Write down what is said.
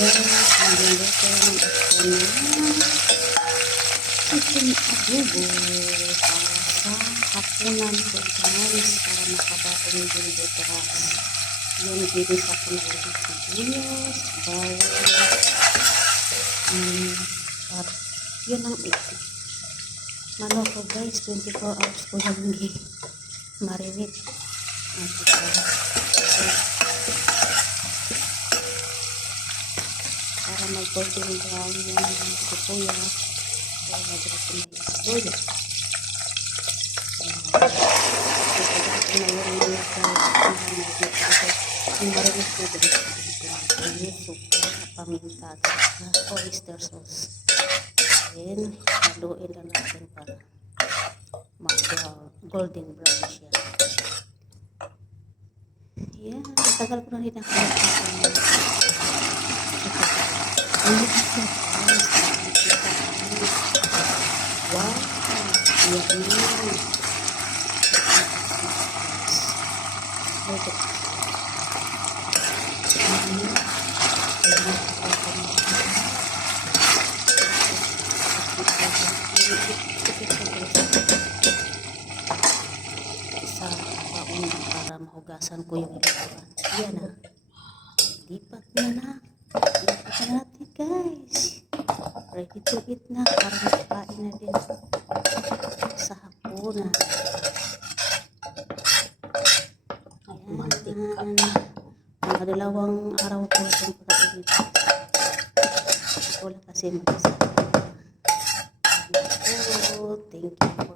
Magluluto naman ako ng chicken adobo para sa hapunan ko guys, para makabaon din bukas. Yan, bilis ako na yung sibuyas, bawang, at yun ang manok ko guys, 24 hours ko lang marinate. Para mag-golden brown yung sibuyas. So, nagdagat ko na yung sibuyas. Yung marinate ko din yung suka, paminta, at oyster sauce. Then, haluin lang natin para mag-golden brown siya. Yan, tagal ko na rin nakakita. Wow, yan. Sa baon para mahugasan ko yung likuran. Yan na. Lipat na. Lipat na natin guys. Ready to eat na. Para makain na din sa hapunan. Yan. Mga dalawang araw ko itong pagkainit. Wala kasi mag-isa. Thank you.